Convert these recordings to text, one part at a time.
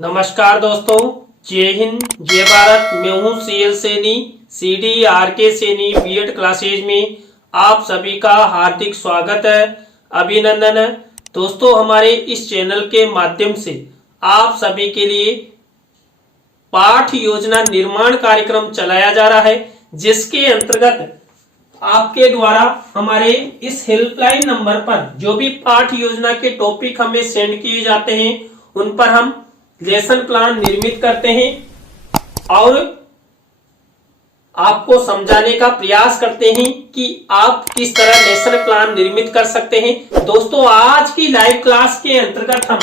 नमस्कार दोस्तों, जय हिंद जय भारत। मैं हूं CL Saini, CDRK Saini BEd classes में आप सभी का हार्दिक स्वागत है, अभिनंदन है। दोस्तों, हमारे इस चैनल के माध्यम से आप सभी के लिए पाठ योजना निर्माण कार्यक्रम चलाया जा रहा है, जिसके अंतर्गत आपके द्वारा हमारे इस हेल्पलाइन नंबर पर जो भी पाठ योजना के टॉपिक हमें सेंड किए जाते हैं, उन पर हम लेसन प्लान निर्मित करते हैं और आपको समझाने का प्रयास करते हैं कि आप किस तरह लेसन प्लान निर्मित कर सकते हैं। दोस्तों, आज की लाइव क्लास के अंतर्गत हम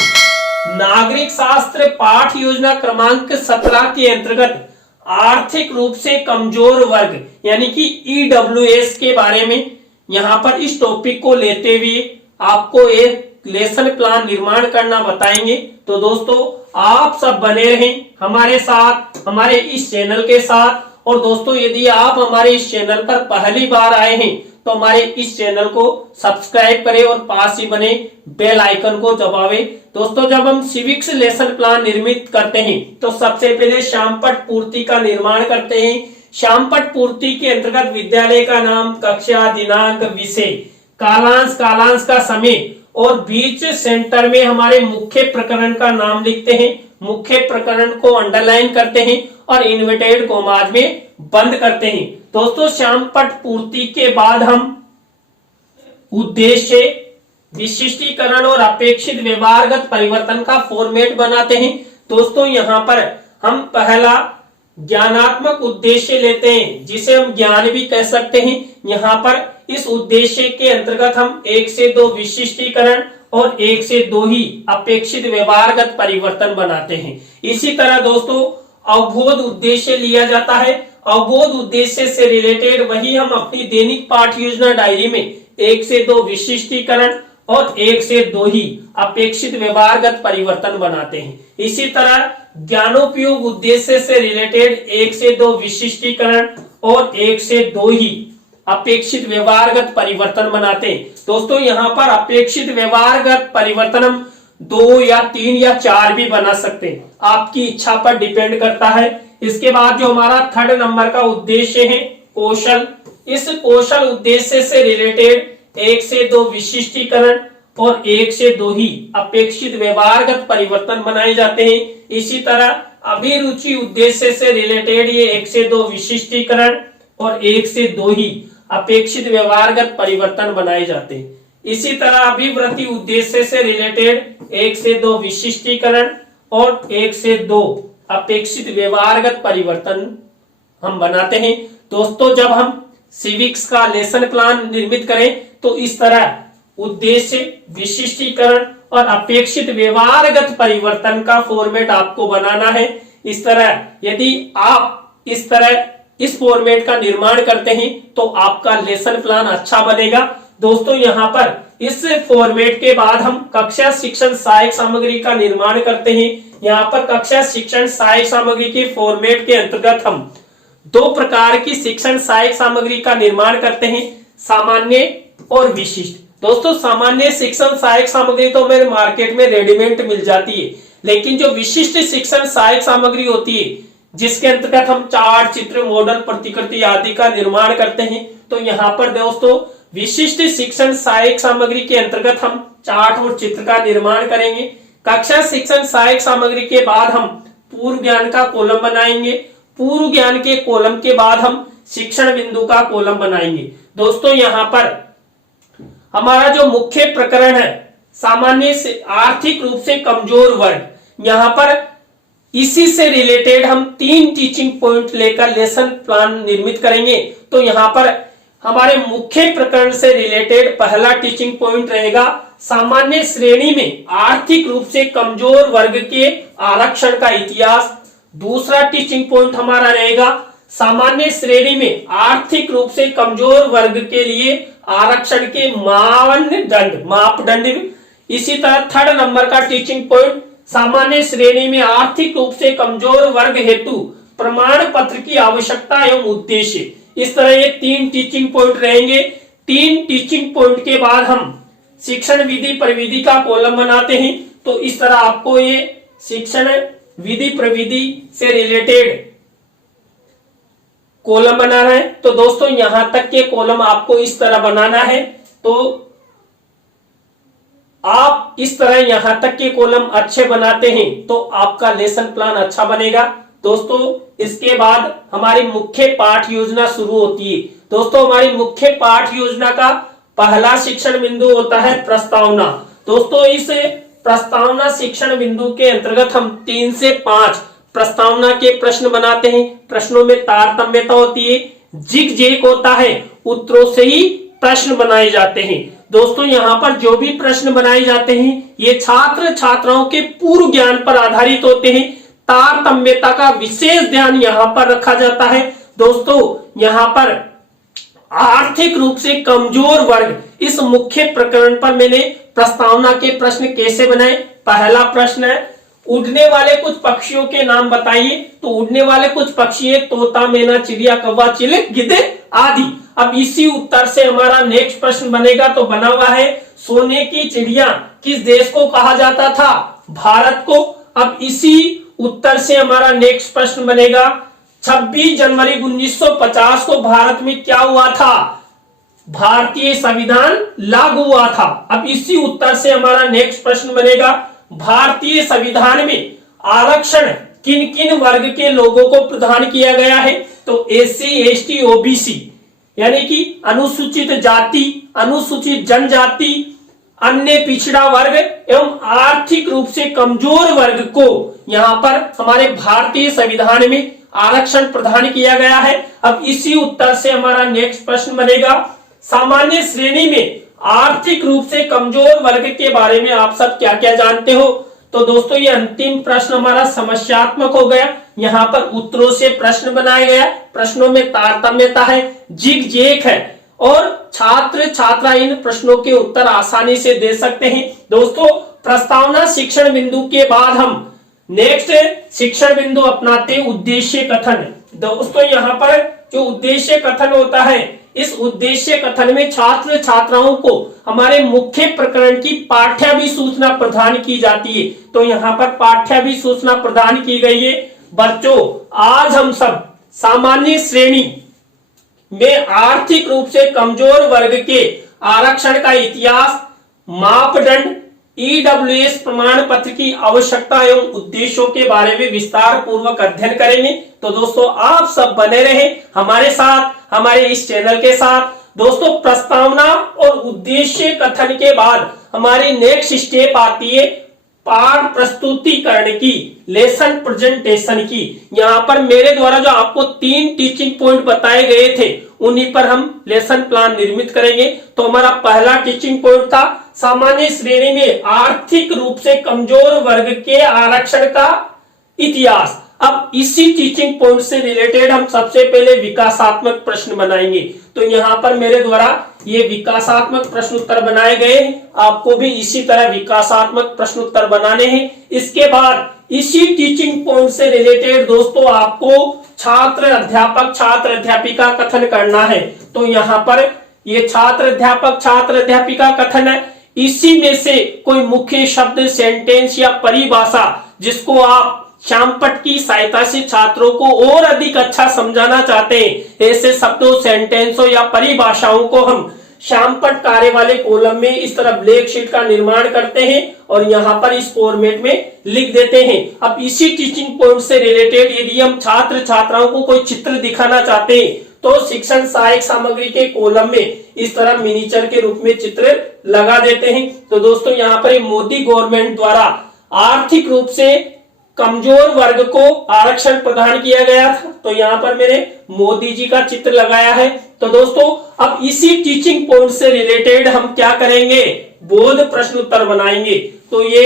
नागरिक शास्त्र पाठ योजना क्रमांक 17 के अंतर्गत आर्थिक रूप से कमजोर वर्ग यानी कि EWS के बारे में यहां पर इस टॉपिक को लेते हुए आपको एक लेसन प्लान निर्माण करना बताएंगे। तो दोस्तों, आप सब बने रहें हमारे साथ, हमारे इस चैनल के साथ। और दोस्तों, यदि आप हमारे इस चैनल पर पहली बार आए हैं तो हमारे इस चैनल को सब्सक्राइब करें और पास ही बने बेल आइकन को दबावें। दोस्तों, जब हम सिविक्स लेसन प्लान निर्मित करते हैं तो सबसे पहले श्यामपट्ट पूर्ति का निर्माण करते हैं। श्यामपट्ट पूर्ति के अंतर्गत विद्यालय का नाम, कक्षा, दिनांक, विषय, कालांश का समय और बीच सेंटर में हमारे मुख्य प्रकरण का नाम लिखते हैं। मुख्य प्रकरण को अंडरलाइन करते हैं और इन्वर्टेड कॉमास में बंद करते हैं। दोस्तों, श्यामपट्ट पूर्ति के बाद हम उद्देश्य, विशिष्टीकरण और अपेक्षित व्यवहारगत परिवर्तन का फॉर्मेट बनाते हैं। दोस्तों, यहाँ पर हम पहला ज्ञानात्मक उद्देश्य लेते हैं, जिसे हम ज्ञान भी कह सकते हैं। यहाँ पर इस उद्देश्य के अंतर्गत हम 1 से 2 विशिष्टीकरण और 1 से 2 ही अपेक्षित व्यवहारगत परिवर्तन बनाते हैं। इसी तरह दोस्तों, अवबोध उद्देश्य लिया जाता है। अवबोध उद्देश्य से रिलेटेड वही हम अपनी दैनिक पाठ योजना डायरी में 1 से 2 विशिष्टीकरण और 1 से 2 ही अपेक्षित व्यवहारगत परिवर्तन बनाते हैं। इसी तरह ज्ञानोपयोग उद्देश्य से रिलेटेड 1 से 2 विशिष्टीकरण और 1 से 2 ही अपेक्षित व्यवहारगत परिवर्तन बनाते हैं। दोस्तों, यहाँ पर अपेक्षित व्यवहारगत परिवर्तन हम 2 या 3 या 4 भी बना सकते हैं, आपकी इच्छा पर डिपेंड करता है। इसके बाद जो हमारा 3rd नंबर का उद्देश्य है, कौशल। इस कौशल उद्देश्य से रिलेटेड 1 से 2 विशिष्टीकरण और 1 से 2 ही अपेक्षित व्यवहारगत परिवर्तन बनाए जाते हैं। इसी तरह अभिरुचि उद्देश्य से रिलेटेड ये 1 से 2 विशिष्टीकरण और 1 से 2 ही अपेक्षित व्यवहारगत परिवर्तन बनाए जाते हैं। इसी तरह अभिवृत्ति उद्देश्य से रिलेटेड 1 से 2 विशिष्टीकरण और 1 से 2 अपेक्षित व्यवहारगत परिवर्तन हम बनाते हैं। दोस्तों, जब हम सिविक्स का लेसन प्लान निर्मित करें तो इस तरह उद्देश्य, विशिष्टीकरण और अपेक्षित व्यवहारगत परिवर्तन का फॉर्मेट आपको बनाना है। इस तरह यदि आप इस तरह इस फॉर्मेट का निर्माण करते हैं तो आपका लेसन प्लान अच्छा बनेगा। दोस्तों, यहाँ पर इस फॉर्मेट के बाद हम कक्षा शिक्षण सहायक सामग्री का निर्माण करते हैं। यहाँ पर कक्षा शिक्षण सहायक सामग्री के फॉर्मेट के अंतर्गत हम 2 प्रकार की शिक्षण सहायक सामग्री का निर्माण करते हैं, सामान्य और विशिष्ट। दोस्तों, सामान्य शिक्षण सहायक सामग्री तो हमें मार्केट में रेडीमेड मिल जाती है, लेकिन जो विशिष्ट शिक्षण सहायक सामग्री होती है, जिसके अंतर्गत हम चार्ट, चित्र, मॉडल, प्रतिकृति आदि का निर्माण करते हैं, तो यहाँ पर दोस्तों विशिष्ट शिक्षण सहायक सामग्री के अंतर्गत हम चार्ट और चित्र का निर्माण करेंगे। कक्षा शिक्षण सहायक सामग्री के बाद हम पूर्व ज्ञान का कॉलम बनाएंगे। पूर्व ज्ञान के कॉलम के बाद हम शिक्षण बिंदु का कॉलम बनाएंगे। दोस्तों, यहाँ पर हमारा जो मुख्य प्रकरण है, सामान्य से आर्थिक रूप से कमजोर वर्ग, यहाँ पर इसी से रिलेटेड हम 3 टीचिंग पॉइंट लेकर लेसन प्लान निर्मित करेंगे। तो यहाँ पर हमारे मुख्य प्रकरण से रिलेटेड पहला टीचिंग पॉइंट रहेगा सामान्य श्रेणी में आर्थिक रूप से कमजोर वर्ग के आरक्षण का इतिहास। दूसरा टीचिंग पॉइंट हमारा रहेगा सामान्य श्रेणी में आर्थिक रूप से कमजोर वर्ग के लिए आरक्षण के मापदंड। इसी तरह 3rd नंबर का टीचिंग पॉइंट सामान्य श्रेणी में आर्थिक रूप से कमजोर वर्ग हेतु प्रमाण पत्र की आवश्यकता एवं उद्देश्य। इस तरह ये 3 टीचिंग पॉइंट रहेंगे। 3 टीचिंग पॉइंट के बाद हम शिक्षण विधि परिविधि का कॉलम बनाते हैं। तो इस तरह आपको ये शिक्षण विधि प्रविधि से रिलेटेड कॉलम बना रहे हैं। तो दोस्तों यहां तक के कॉलम आपको इस तरह बनाना है। तो आप इस तरह यहां तक के कॉलम अच्छे बनाते हैं तो आपका लेसन प्लान अच्छा बनेगा। दोस्तों इसके बाद हमारी मुख्य पाठ योजना शुरू होती है। दोस्तों हमारी मुख्य पाठ योजना का पहला शिक्षण बिंदु होता है प्रस्तावना। दोस्तों इस प्रस्तावना शिक्षण बिंदु के अंतर्गत हम 3 से 5 प्रस्तावना के प्रश्न बनाते हैं। प्रश्नों में तारतम्यता होती है, जिग जैक होता है, उत्तरों से ही प्रश्न बनाए जाते हैं। दोस्तों यहाँ पर जो भी प्रश्न बनाए जाते हैं ये छात्र छात्राओं के पूर्व ज्ञान पर आधारित होते हैं। तारतम्यता का विशेष ध्यान यहाँ पर रखा जाता है। दोस्तों यहाँ पर आर्थिक रूप से कमजोर वर्ग, इस मुख्य प्रकरण पर मैंने प्रस्तावना के प्रश्न कैसे बनाए। पहला प्रश्न है, उड़ने वाले कुछ पक्षियों के नाम बताइए। तो उड़ने वाले कुछ पक्षी है तोता, मैना, चिड़िया, कौवा, चिलिक, गिद्ध आदि। अब इसी उत्तर से हमारा नेक्स्ट प्रश्न बनेगा। तो बना हुआ है, सोने की चिड़िया किस देश को कहा जाता था? भारत को। अब इसी उत्तर से हमारा नेक्स्ट प्रश्न बनेगा, 26 जनवरी 1950 को भारत में क्या हुआ था? भारतीय संविधान लागू हुआ था। अब इसी उत्तर से हमारा नेक्स्ट प्रश्न बनेगा, भारतीय संविधान में आरक्षण किन किन वर्ग के लोगों को प्रदान किया गया है? तो एससी, एसटी, ओबीसी यानी कि अनुसूचित जाति, अनुसूचित जनजाति, अन्य पिछड़ा वर्ग एवं आर्थिक रूप से कमजोर वर्ग को यहाँ पर हमारे भारतीय संविधान में आरक्षण प्रदान किया गया है। अब इसी उत्तर से हमारा नेक्स्ट प्रश्न बनेगा, सामान्य श्रेणी में आर्थिक रूप से कमजोर वर्ग के बारे में आप सब क्या क्या जानते हो? तो दोस्तों ये अंतिम प्रश्न हमारा समस्यात्मक हो गया। यहाँ पर उत्तरों से प्रश्न बनाया गया, प्रश्नों में तारतम्यता है, जिग जैक है और छात्र छात्रा इन प्रश्नों के उत्तर आसानी से दे सकते हैं। दोस्तों प्रस्तावना शिक्षण बिंदु के बाद हम नेक्स्ट शिक्षण बिंदु अपनाते हैं उद्देश्य कथन। दोस्तों यहाँ पर जो उद्देश्य कथन होता है, इस उद्देश्य कथन में छात्र छात्राओं को हमारे मुख्य प्रकरण की पाठ्याभिसूचना प्रदान की जाती है। तो यहाँ पर पाठ्याभिसूचना प्रदान की गई है। बच्चों आज हम सब सामान्य श्रेणी में आर्थिक रूप से कमजोर वर्ग के आरक्षण का इतिहास, मापदंड, ईडब्ल्यूएस प्रमाण पत्र की आवश्यकता एवं उद्देश्यों के बारे में विस्तार पूर्वक अध्ययन करेंगे। तो दोस्तों आप सब बने रहे हमारे साथ, हमारे इस चैनल के साथ। दोस्तों प्रस्तावना और उद्देश्य कथन के बाद हमारी नेक्स्ट स्टेप आती है पाठ प्रस्तुतिकरण की, लेसन प्रेजेंटेशन की। यहाँ पर मेरे द्वारा जो आपको 3 टीचिंग पॉइंट बताए गए थे उन्हीं पर हम लेसन प्लान निर्मित करेंगे। तो हमारा पहला टीचिंग पॉइंट था सामान्य श्रेणी में आर्थिक रूप से कमजोर वर्ग के आरक्षण का इतिहास। अब इसी टीचिंग पॉइंट से रिलेटेड हम सबसे पहले विकासात्मक प्रश्न बनाएंगे। तो यहाँ पर मेरे द्वारा ये विकासात्मक प्रश्न उत्तर बनाए गए, आपको भी इसी तरह विकासात्मक प्रश्न उत्तर बनाने हैं। इसके बाद इसी टीचिंग पॉइंट से रिलेटेड दोस्तों आपको छात्र अध्यापक छात्र अध्यापिका कथन करना है। तो यहाँ पर ये छात्र अध्यापिका कथन है। इसी में से कोई मुख्य शब्द, सेंटेंस या परिभाषा जिसको आप श्यामपट्ट की सहायता से छात्रों को और अधिक अच्छा समझाना चाहते हैं, ऐसे शब्दों, सेंटेंसों या परिभाषाओं को हम श्यामपट्ट कार्य वाले कॉलम में इस तरह ब्लैक शीट का निर्माण करते हैं और यहाँ पर इस फॉर्मेट में लिख देते हैं। अब इसी टीचिंग पॉइंट से रिलेटेड यदि हम छात्र छात्राओं को कोई चित्र दिखाना चाहते हैं तो शिक्षण सहायक सामग्री के कॉलम में इस तरह मिनीचर के रूप में चित्र लगा देते हैं। तो दोस्तों यहाँ पर मोदी गवर्नमेंट द्वारा आर्थिक रूप से कमजोर वर्ग को आरक्षण प्रदान किया गया था। तो यहाँ पर मैंने मोदी जी का चित्र लगाया है। तो दोस्तों अब इसी टीचिंग पॉइंट से रिलेटेड हम क्या करेंगे, बोध प्रश्न उत्तर बनाएंगे। तो ये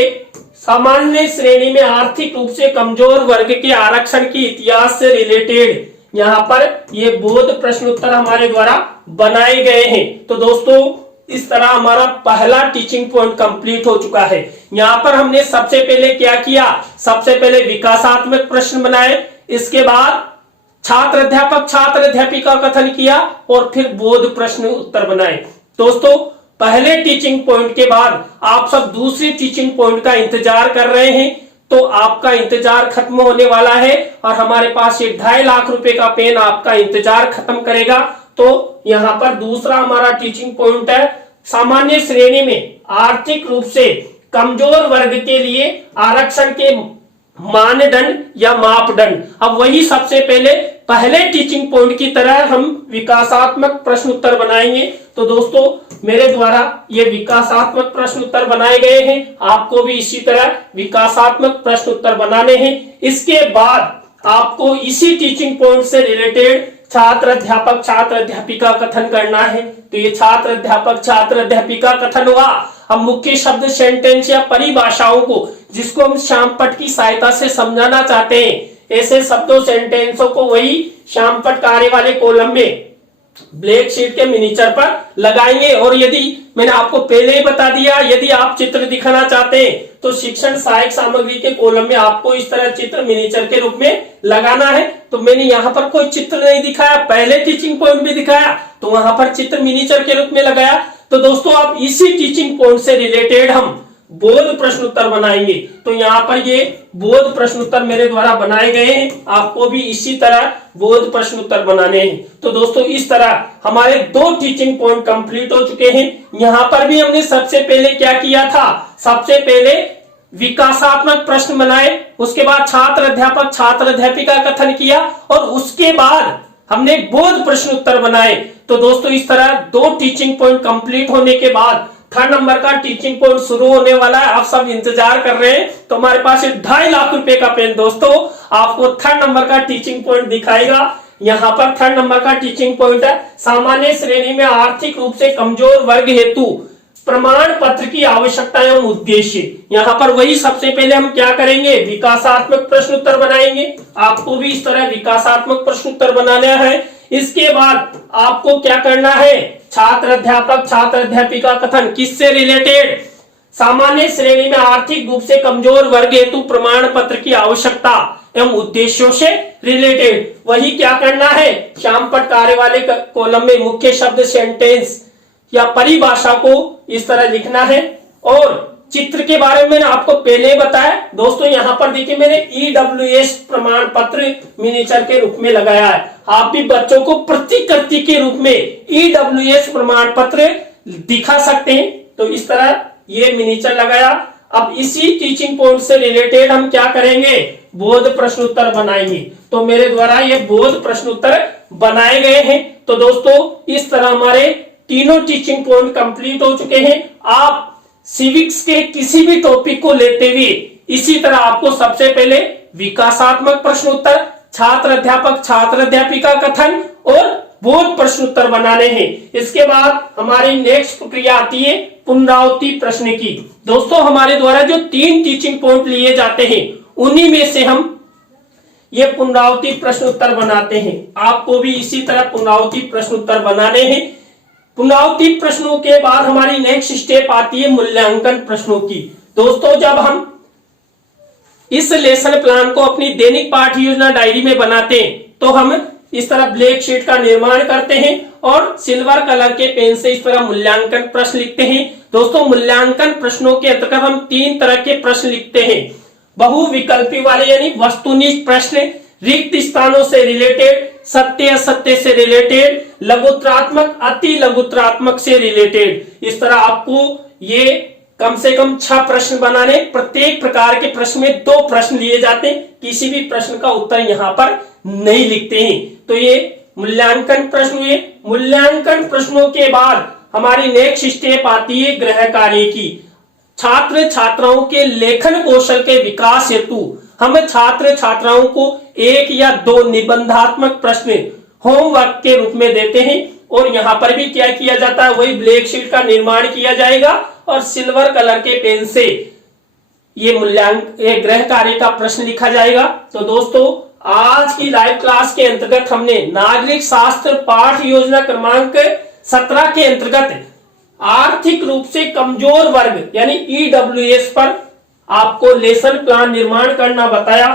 सामान्य श्रेणी में आर्थिक रूप से कमजोर वर्ग के आरक्षण के इतिहास से रिलेटेड यहाँ पर ये बोध प्रश्न उत्तर हमारे द्वारा बनाए गए हैं। तो दोस्तों इस तरह हमारा पहला टीचिंग पॉइंट कंप्लीट हो चुका है। यहाँ पर हमने सबसे पहले क्या किया, सबसे पहले विकासात्मक प्रश्न बनाए, इसके बाद छात्र अध्यापिका कथन किया और फिर बोध प्रश्न उत्तर बनाए। दोस्तों पहले टीचिंग पॉइंट के बाद आप सब दूसरी टीचिंग पॉइंट का इंतजार कर रहे हैं। तो आपका इंतजार खत्म होने वाला है और हमारे पास ये 2.5 लाख रुपए का पेन आपका इंतजार खत्म करेगा। तो यहाँ पर दूसरा हमारा टीचिंग पॉइंट है, सामान्य श्रेणी में आर्थिक रूप से कमजोर वर्ग के लिए आरक्षण के मानदंड या मापदंड। अब वही सबसे पहले टीचिंग पॉइंट की तरह हम विकासात्मक प्रश्न उत्तर बनाएंगे। तो दोस्तों मेरे द्वारा ये विकासात्मक प्रश्न उत्तर बनाए गए हैं, आपको भी इसी तरह विकासात्मक प्रश्न उत्तर बनाने हैं। इसके बाद आपको इसी टीचिंग पॉइंट से रिलेटेड छात्र अध्यापक छात्र अध्यापिका कथन करना है। तो ये छात्र अध्यापक छात्र अध्यापिका कथन हुआ। हम मुख्य शब्द सेंटेंस या परिभाषाओं को जिसको हम श्यामपट्ट की सहायता से समझाना चाहते हैं, ऐसे शब्दों सेंटेंसों को वही श्यामपट्ट कार्य वाले कॉलम में ब्लैक शीट के मिनीचर पर लगाएंगे। और यदि मैंने आपको पहले ही बता दिया, यदि आप चित्र दिखाना चाहते हैं तो शिक्षण सहायक सामग्री के कॉलम में आपको इस तरह चित्र मिनीचर के रूप में लगाना है। तो मैंने यहाँ पर कोई चित्र नहीं दिखाया, पहले टीचिंग पॉइंट भी दिखाया तो वहां पर चित्र मिनीचर के रूप में लगाया। तो दोस्तों अब इसी टीचिंग पॉइंट से रिलेटेड हम बोध प्रश्न उत्तर बनाएंगे। तो यहाँ पर ये बोध प्रश्न उत्तर मेरे द्वारा बनाए गए हैं, आपको भी इसी तरह बोध प्रश्न उत्तर बनाने हैं। तो दोस्तों इस तरह हमारे 2 टीचिंग पॉइंट कंप्लीट हो चुके हैं। यहाँ पर भी हमने सबसे पहले क्या किया था, सबसे पहले विकासात्मक प्रश्न बनाए, उसके बाद छात्र अध्यापक छात्र अध्यापिका कथन किया और उसके बाद हमने बोध प्रश्न उत्तर बनाए। तो दोस्तों इस तरह 2 टीचिंग पॉइंट कंप्लीट होने के बाद 3rd नंबर का टीचिंग पॉइंट शुरू होने वाला है। आप सब इंतजार कर रहे हैं तो हमारे पास 2.5 लाख रुपए का पेन दोस्तों आपको 3rd नंबर का टीचिंग पॉइंट दिखाएगा। यहाँ पर 3rd नंबर का टीचिंग पॉइंट है, सामान्य श्रेणी में आर्थिक रूप से कमजोर वर्ग हेतु प्रमाण पत्र की आवश्यकता एवं उद्देश्य। यहाँ पर वही सबसे पहले हम क्या करेंगे, विकासात्मक प्रश्न उत्तर बनाएंगे। आपको भी इस तरह विकासात्मक प्रश्न उत्तर बनाना है। इसके बाद आपको क्या करना है, छात्र अध्यापक छात्र अध्यापिका कथन किससे रिलेटेड, सामान्य श्रेणी में आर्थिक रूप से कमजोर वर्ग हेतु प्रमाण पत्र की आवश्यकता एवं उद्देश्यों से रिलेटेड। वही क्या करना है, श्यामपट्ट कार्य वाले कॉलम में मुख्य शब्द सेंटेंस या परिभाषा को इस तरह लिखना है। और चित्र के बारे में मैंने आपको पहले बताया दोस्तों, यहाँ पर देखिए मैंने EWS प्रमाण पत्र मिनीचर के रूप में लगाया है। आप भी बच्चों को प्रतिकृति के रूप में EWS प्रमाण पत्र दिखा सकते हैं। तो इस तरह ये मिनीचर लगाया। अब इसी टीचिंग पॉइंट से रिलेटेड हम क्या करेंगे, बोध प्रश्न उत्तर बनाएंगे। तो मेरे द्वारा ये बोध प्रश्न उत्तर बनाए गए हैं। तो दोस्तों इस तरह हमारे तीनों टीचिंग पॉइंट कंप्लीट हो चुके हैं। आप सिविक्स के किसी भी टॉपिक को लेते हुए इसी तरह आपको सबसे पहले विकासात्मक प्रश्न उत्तर, छात्र अध्यापक छात्र अध्यापिका कथन और बोध प्रश्न उत्तर बनाने हैं। इसके बाद हमारी नेक्स्ट प्रक्रिया आती है पुनरावृत्ति प्रश्न की। दोस्तों हमारे द्वारा जो 3 टीचिंग पॉइंट लिए जाते हैं उन्हीं में से हम ये पुनरावृत्ति प्रश्न उत्तर बनाते हैं। आपको भी इसी तरह पुनरावृत्ति प्रश्न उत्तर बनाने हैं। पुनरावृत्ति प्रश्नों के बाद हमारी नेक्स्ट स्टेप आती है मूल्यांकन प्रश्नों की। दोस्तों जब हम इस लेसन प्लान को अपनी दैनिक पाठ्य योजना डायरी में बनाते हैं तो हम इस तरह ब्लैक शीट का निर्माण करते हैं और सिल्वर कलर के पेन से इस तरह मूल्यांकन प्रश्न लिखते हैं। दोस्तों मूल्यांकन प्रश्नों के अंतर्गत हम 3 तरह के प्रश्न लिखते हैं, बहुविकल्पी वाले यानी वस्तुनिष्ठ प्रश्न, रिक्त स्थानों से रिलेटेड, सत्य असत्य से रिलेटेड, लघुत्रात्मक अति लघुत्रात्मक से रिलेटेड। इस तरह आपको ये कम से कम 6 प्रश्न बनाने, प्रत्येक प्रकार के प्रश्न में 2 प्रश्न लिए जाते हैं, किसी भी प्रश्न का उत्तर यहाँ पर नहीं लिखते हैं। तो ये मूल्यांकन प्रश्न हुए। मूल्यांकन प्रश्नों के बाद हमारी नेक्स्ट स्टेप आती है गृह कार्य की। छात्र छात्राओं के लेखन कौशल के विकास हेतु हम छात्र छात्राओं को 1 या 2 निबंधात्मक प्रश्न होमवर्क के रूप में देते हैं। और यहाँ पर भी क्या किया जाता है, वही ब्लैक शीट का निर्माण किया जाएगा और सिल्वर कलर के पेन से ये गृह कार्य का प्रश्न लिखा जाएगा। तो दोस्तों आज की लाइव क्लास के अंतर्गत हमने नागरिक शास्त्र पाठ योजना क्रमांक 17 के अंतर्गत आर्थिक रूप से कमजोर वर्ग यानी EWS पर आपको लेसन प्लान निर्माण करना बताया।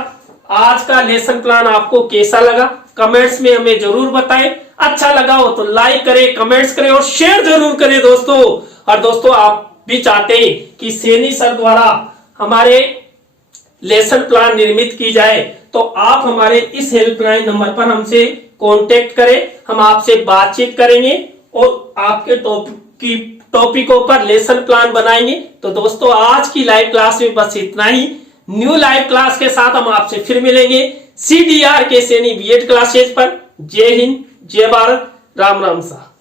आज का लेसन प्लान आपको कैसा लगा कमेंट्स में हमें जरूर बताएं। अच्छा लगा हो तो लाइक करें, कमेंट्स करें और शेयर जरूर करें दोस्तों। और दोस्तों आप भी चाहते हैं कि सैनी सर द्वारा हमारे लेसन प्लान निर्मित की जाए तो आप हमारे इस हेल्पलाइन नंबर पर हमसे कांटेक्ट करें, हम आपसे बातचीत करेंगे और आपके टॉपिकों पर लेसन प्लान बनाएंगे। तो दोस्तों आज की लाइव क्लास में बस इतना ही। न्यू लाइव क्लास के साथ हम आपसे फिर मिलेंगे CDR के सैनी बीएड क्लासेज पर। जय हिंद, जय भारत, राम राम सा।